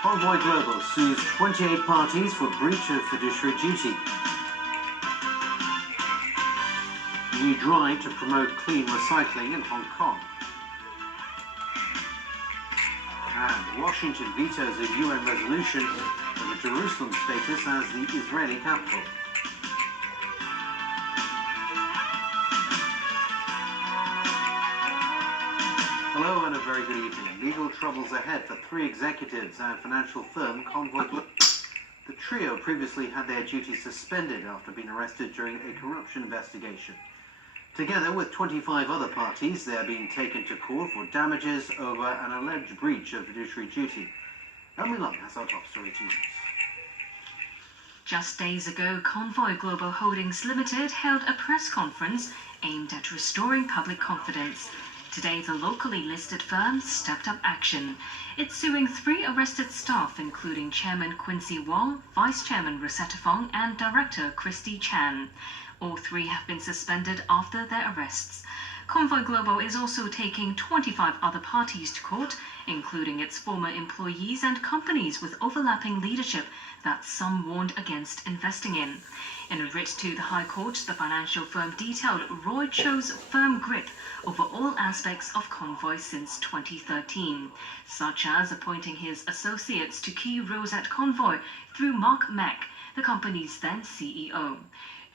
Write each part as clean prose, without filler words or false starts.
Convoy Global sues 28 parties for breach of fiduciary duty. New drive to promote clean recycling in Hong Kong. And Washington vetoes a UN resolution over Jerusalem's status as the Israeli capital. Hello and a very good evening. Legal troubles ahead for three executives at financial firm Convoy Global. The trio previously had their duties suspended after being arrested during a corruption investigation. Together with 25 other parties, they are being taken to court for damages over an alleged breach of fiduciary duty. Elmi Long has our top story to news. Just days ago, Convoy Global Holdings Limited held a press conference aimed at restoring public confidence. Today, the locally listed firm stepped up action. It's suing three arrested staff, including Chairman Quincy Wong, Vice Chairman Rosetta Fong, and Director Christy Chan. All three have been suspended after their arrests. Convoy Global is also taking 25 other parties to court, including its former employees and companies with overlapping leadership that some warned against investing in. In a writ to the High Court, the financial firm detailed Roy Cho's firm grip over all aspects of Convoy since 2013, such as appointing his associates to key roles at Convoy through Mark Mack, the company's then CEO.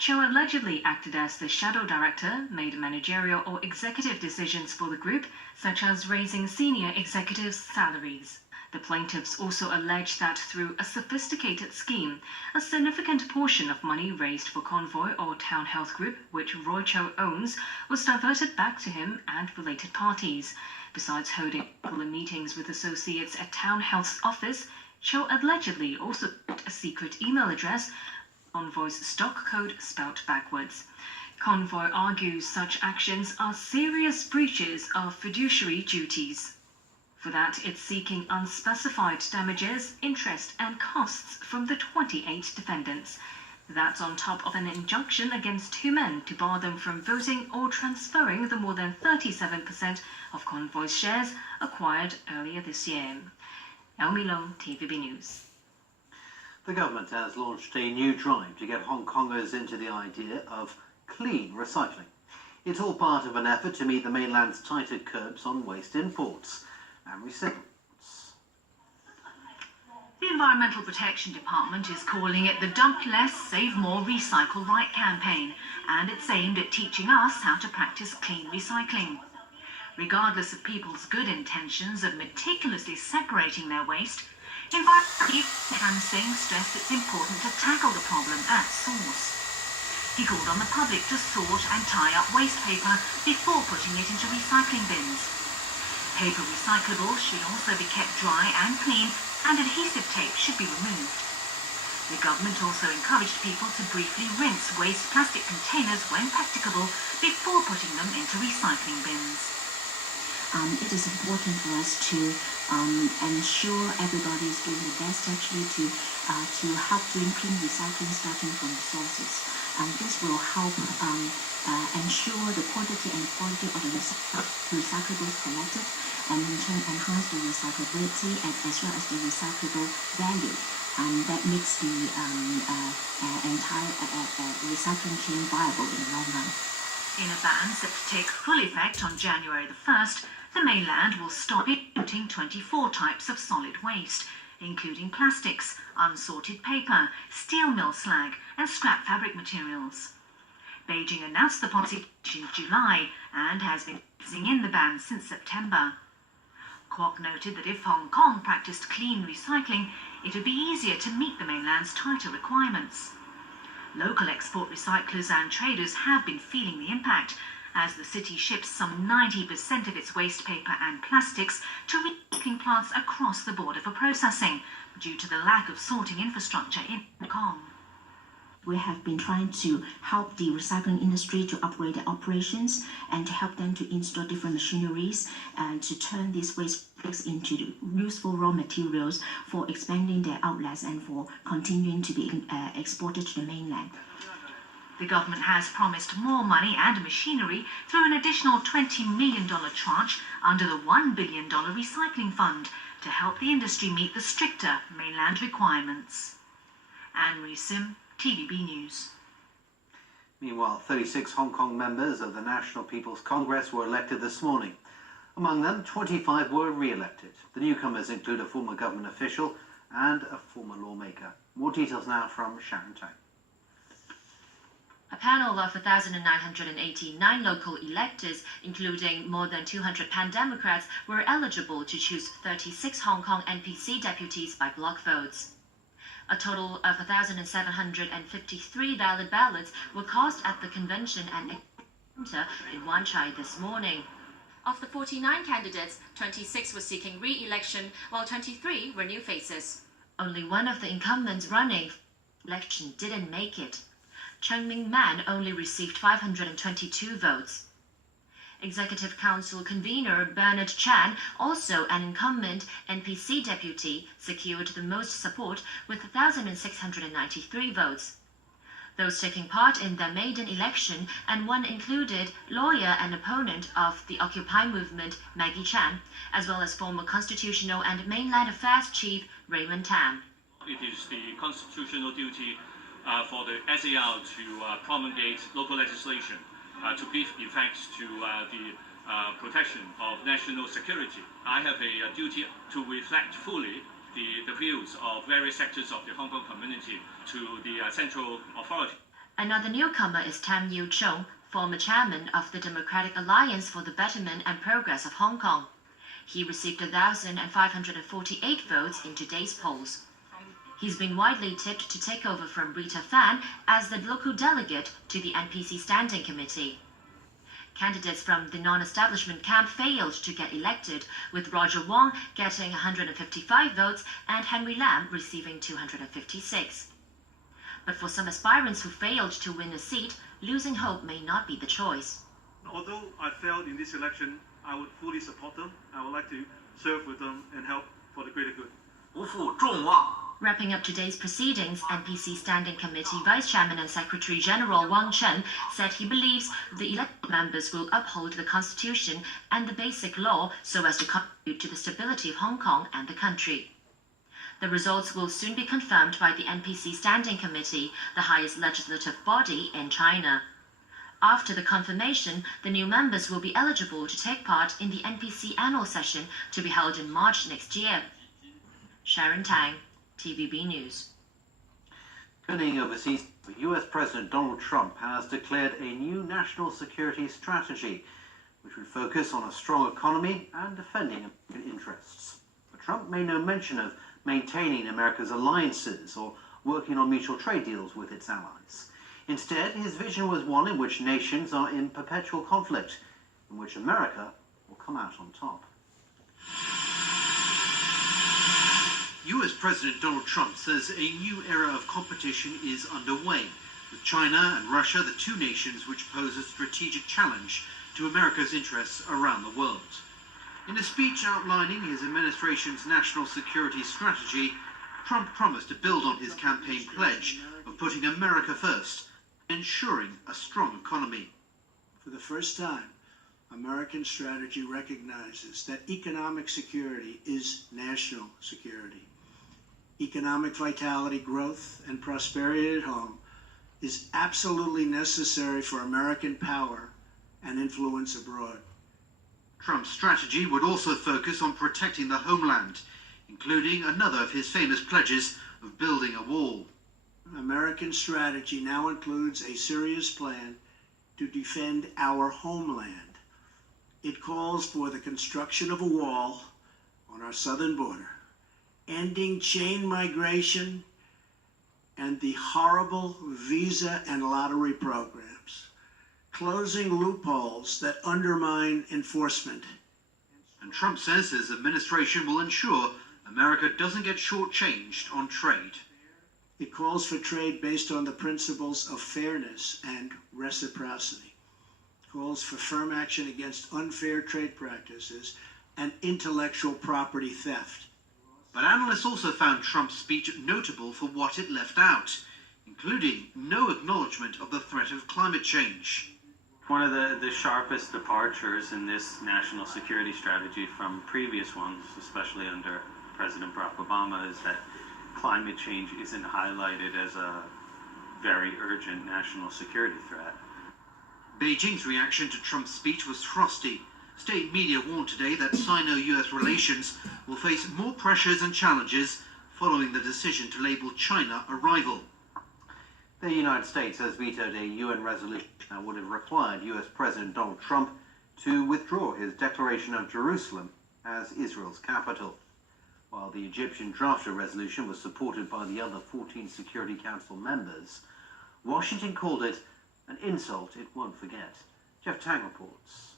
Cho allegedly acted as the shadow director, made managerial or executive decisions for the group, such as raising senior executives' salaries. The plaintiffs also allege that through a sophisticated scheme, a significant portion of money raised for Convoy or Town Health Group, which Roy Cho owns, was diverted back to him and related parties. Besides holding meetings with associates at Town Health's office, Cho allegedly also put a secret email address, Convoy's stock code spelt backwards. Convoy argues such actions are serious breaches of fiduciary duties. For that, it's seeking unspecified damages, interest, and costs from the 28 defendants. That's on top of an injunction against two men to bar them from voting or transferring the more than 37% of Convoy's shares acquired earlier this year. Elmi Long, TVB News. The government has launched a new drive to get Hong Kongers into the idea of clean recycling. It's all part of an effort to meet the mainland's tighter curbs on waste imports and resettlements. The Environmental Protection Department is calling it the Dump Less, Save More, Recycle Right campaign, and it's aimed at teaching us how to practice clean recycling. Regardless of people's good intentions of meticulously separating their waste, Environmental Hansing stressed it's important to tackle the problem at source. He called on the public to sort and tie up waste paper before putting it into recycling bins. Paper recyclables should also be kept dry and clean, and adhesive tape should be removed. The government also encouraged people to briefly rinse waste plastic containers when practicable before putting them into recycling bins. It is important for us to ensure everybody is doing the best actually to help doing clean recycling starting from the sources. And this will help ensure the quantity and quality of the recyclables collected, and in turn enhance the recyclability as well as the recyclable value. That makes the entire recycling chain viable in the long run. In a ban set to take full effect on January the 1st, the mainland will stop importing 24 types of solid waste, including plastics, unsorted paper, steel mill slag, and scrap fabric materials. Beijing announced the policy in July and has been easing in the ban since September. Kwok noted that if Hong Kong practiced clean recycling, it would be easier to meet the mainland's tighter requirements. Local export recyclers and traders have been feeling the impact, as the city ships some 90% of its waste paper and plastics to recycling plants across the border for processing, due to the lack of sorting infrastructure in Hong Kong. We have been trying to help the recycling industry to upgrade their operations and to help them to install different machineries and to turn these waste products into useful raw materials for expanding their outlets and for continuing to be exported to the mainland. The government has promised more money and machinery through an additional $20 million tranche under the $1 billion recycling fund, to help the industry meet the stricter mainland requirements. Anne-Marie Sim, TVB News. Meanwhile, 36 Hong Kong members of the National People's Congress were elected this morning. Among them, 25 were re-elected. The newcomers include a former government official and a former lawmaker. More details now from Sharon Tang. A panel of 1,989 local electors, including more than 200 pan-Democrats, were eligible to choose 36 Hong Kong NPC deputies by block votes. A total of 1,753 valid ballots were cast at the convention and center in Wan Chai this morning. Of the 49 candidates, 26 were seeking re-election, while 23 were new faces. Only one of the incumbents running for election didn't make it. Cheng Ming Man only received 522 votes. Executive Council convener Bernard Chan, also an incumbent NPC deputy, secured the most support with 1,693 votes. Those taking part in their maiden election, and one included lawyer and opponent of the Occupy movement Maggie Chan, as well as former Constitutional and Mainland Affairs Chief Raymond Tan. It is the constitutional duty for the SAR to promulgate local legislation to give effect to the protection of national security. I have a duty to reflect fully the views of various sectors of the Hong Kong community to the central authority. Another newcomer is Tam Yiu Chung, former chairman of the Democratic Alliance for the Betterment and Progress of Hong Kong. He received 1,548 votes in today's polls. He's been widely tipped to take over from Rita Fan as the local delegate to the NPC Standing Committee. Candidates from the non-establishment camp failed to get elected, with Roger Wong getting 155 votes and Henry Lam receiving 256. But for some aspirants who failed to win a seat, losing hope may not be the choice. Although I failed in this election, I would fully support them. I would like to serve with them and help for the greater good. Wrapping up today's proceedings, NPC Standing Committee Vice Chairman and Secretary General Wang Chen said he believes the elected members will uphold the Constitution and the Basic Law so as to contribute to the stability of Hong Kong and the country. The results will soon be confirmed by the NPC Standing Committee, the highest legislative body in China. After the confirmation, the new members will be eligible to take part in the NPC annual session to be held in March next year. Sharon Tang, TVB News. Turning overseas, US President Donald Trump has declared a new national security strategy, which would focus on a strong economy and defending American interests. But Trump made no mention of maintaining America's alliances or working on mutual trade deals with its allies. Instead, his vision was one in which nations are in perpetual conflict, in which America will come out on top. US President Donald Trump says a new era of competition is underway, with China and Russia the two nations which pose a strategic challenge to America's interests around the world. In a speech outlining his administration's national security strategy, Trump promised to build on his campaign pledge of putting America first and ensuring a strong economy. For the first time, American strategy recognizes that economic security is national security. Economic vitality, growth, and prosperity at home is absolutely necessary for American power and influence abroad. Trump's strategy would also focus on protecting the homeland, including another of his famous pledges of building a wall. American strategy now includes a serious plan to defend our homeland. It calls for the construction of a wall on our southern border, ending chain migration and the horrible visa and lottery programs, closing loopholes that undermine enforcement. And Trump says his administration will ensure America doesn't get shortchanged on trade. It calls for trade based on the principles of fairness and reciprocity. It calls for firm action against unfair trade practices and intellectual property theft. But analysts also found Trump's speech notable for what it left out, including no acknowledgement of the threat of climate change. One of the sharpest departures in this national security strategy from previous ones, especially under President Barack Obama, is that climate change isn't highlighted as a very urgent national security threat. Beijing's reaction to Trump's speech was frosty. State media warned today that Sino-US relations will face more pressures and challenges following the decision to label China a rival. The United States has vetoed a UN resolution that would have required US President Donald Trump to withdraw his declaration of Jerusalem as Israel's capital. While the Egyptian drafted resolution was supported by the other 14 Security Council members, Washington called it an insult it won't forget. Jeff Tang reports.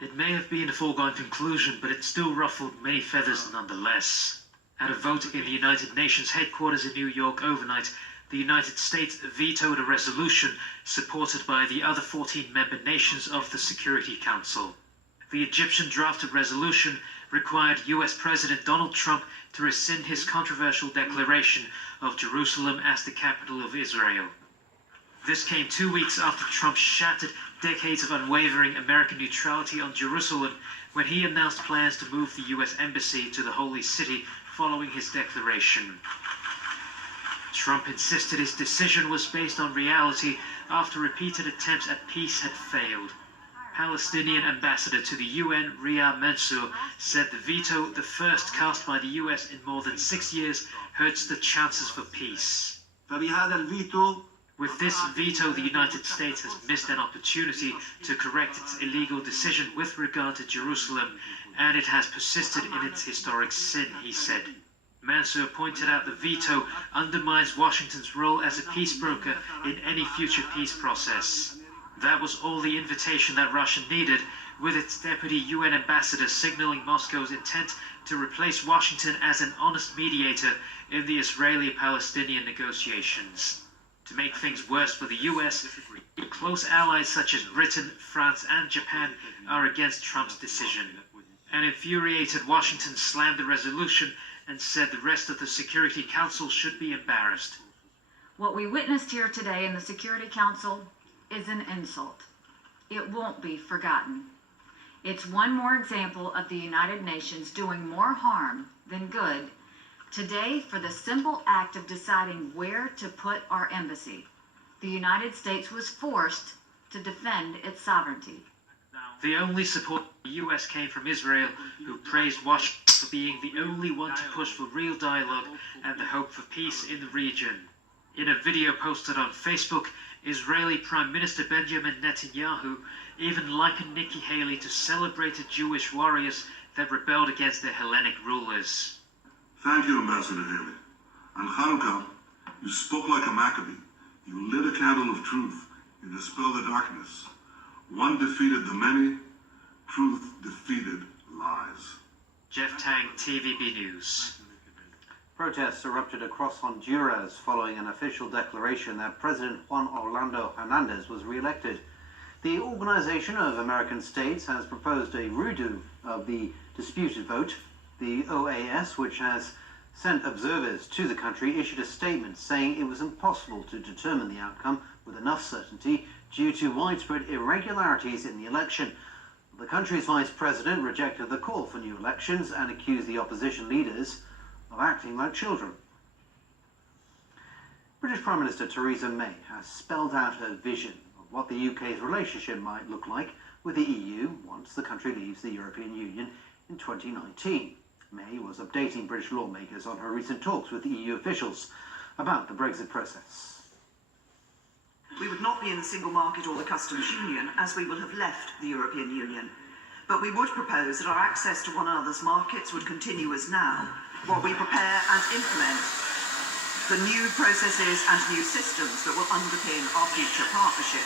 It may have been a foregone conclusion, but it still ruffled many feathers nonetheless. At a vote in the United Nations headquarters in New York overnight, the United States vetoed a resolution supported by the other 14 member nations of the Security Council. The Egyptian drafted resolution required US President Donald Trump to rescind his controversial declaration of Jerusalem as the capital of Israel. This came 2 weeks after Trump shattered decades of unwavering American neutrality on Jerusalem when he announced plans to move the US Embassy to the Holy City following his declaration. Trump insisted his decision was based on reality after repeated attempts at peace had failed. Palestinian ambassador to the UN, Riyad Mansour, said the veto, the first cast by the US in more than 6 years, hurts the chances for peace. With this veto, the United States has missed an opportunity to correct its illegal decision with regard to Jerusalem, and it has persisted in its historic sin, he said. Mansour pointed out the veto undermines Washington's role as a peace broker in any future peace process. That was all the invitation that Russia needed, with its deputy UN ambassador signaling Moscow's intent to replace Washington as an honest mediator in the Israeli-Palestinian negotiations. To make things worse for the US, close allies such as Britain, France, and Japan are against Trump's decision. An infuriated Washington slammed the resolution and said the rest of the Security Council should be embarrassed. What we witnessed here today in the Security Council is an insult. It won't be forgotten. It's one more example of the United Nations doing more harm than good today for the simple act of deciding where to put our embassy. The United States was forced to defend its sovereignty. The only support from the US came from Israel, who praised Washington for being the only one to push for real dialogue and the hope for peace in the region. In a video posted on Facebook, Israeli Prime Minister Benjamin Netanyahu even likened Nikki Haley to celebrated Jewish warriors that rebelled against their Hellenic rulers. Thank you, Ambassador Haley. On Hanukkah, you spoke like a Maccabee. You lit a candle of truth. You dispelled the darkness. One defeated the many. Truth defeated lies. Jeff Tang, TVB News. Protests erupted across Honduras following an official declaration that President Juan Orlando Hernandez was re-elected. The Organization of American States has proposed a redo of the disputed vote. The OAS, which has sent observers to the country, issued a statement saying it was impossible to determine the outcome with enough certainty due to widespread irregularities in the election. The country's vice president rejected the call for new elections and accused the opposition leaders of acting like children. British Prime Minister Theresa May has spelled out her vision of what the UK's relationship might look like with the EU once the country leaves the European Union in 2019. May was updating British lawmakers on her recent talks with EU officials about the Brexit process. We would not be in the single market or the customs union, as we will have left the European Union. But we would propose that our access to one another's markets would continue as now, while we prepare and implement the new processes and new systems that will underpin our future partnership.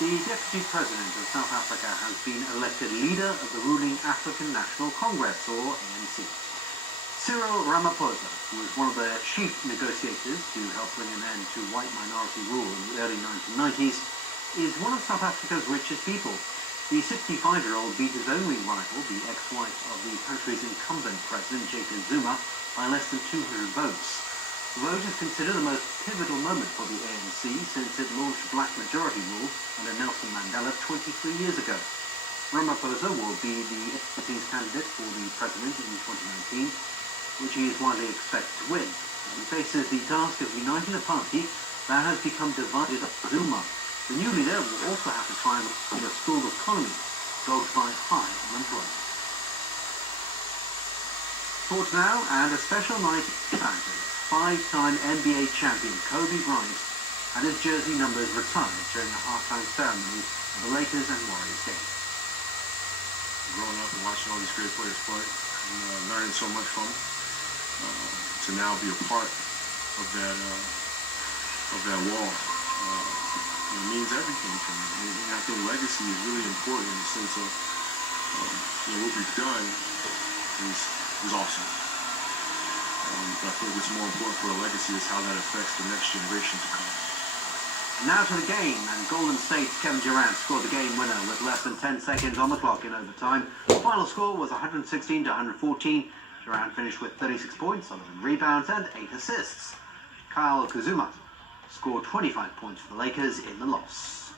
The Deputy President of South Africa has been elected leader of the ruling African National Congress, or ANC. Cyril Ramaphosa, who was one of the chief negotiators to help bring an end to white minority rule in the early 1990s, is one of South Africa's richest people. The 65-year-old beat his only rival, the ex-wife of the country's incumbent president, Jacob Zuma, by less than 200 votes. The vote is considered the most pivotal moment for the ANC since it launched black majority rule under Nelson Mandela 23 years ago. Ramaphosa will be the ANC's candidate for the president in 2019, which he is widely expected to win. He faces the task of uniting a party that has become divided up Zuma. The new leader will also have to try and reform a stalled economy dogged by high unemployment. Sports now, and a special night in Angeles. Five-time NBA champion Kobe Bryant had his jersey numbers retired during a halftime ceremony of the Lakers and Warriors game. Growing up and watching all these great players play and learning so much from them, to now be a part of that wall, it means everything to me. And I think legacy is really important in the sense of what we've done is awesome. But I think what's more important for a legacy is how that affects the next generation to come. Now to the game, and Golden State's Kevin Durant scored the game winner with less than 10 seconds on the clock in overtime. The final score was 116 to 114. Durant finished with 36 points, 11 rebounds and 8 assists. Kyle Kuzma scored 25 points for the Lakers in the loss.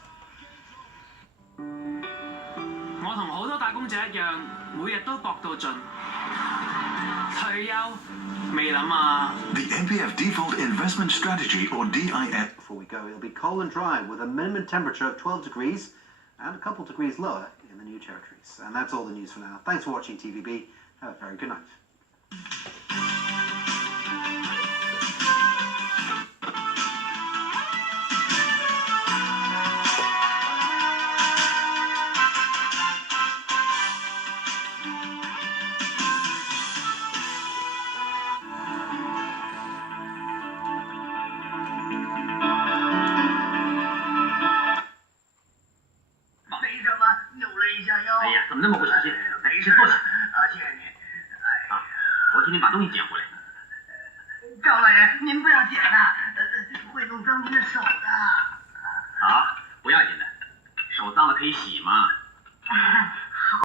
我同好多打工仔一樣，每日都搏到盡。退休未諗啊。The NPF Default Investment Strategy, or DIS. Before we go, it'll be cold and dry with a minimum temperature of 12 degrees and a couple degrees lower in the new territories. And that's all the news for now. Thanks for watching TVB. Have a very good night.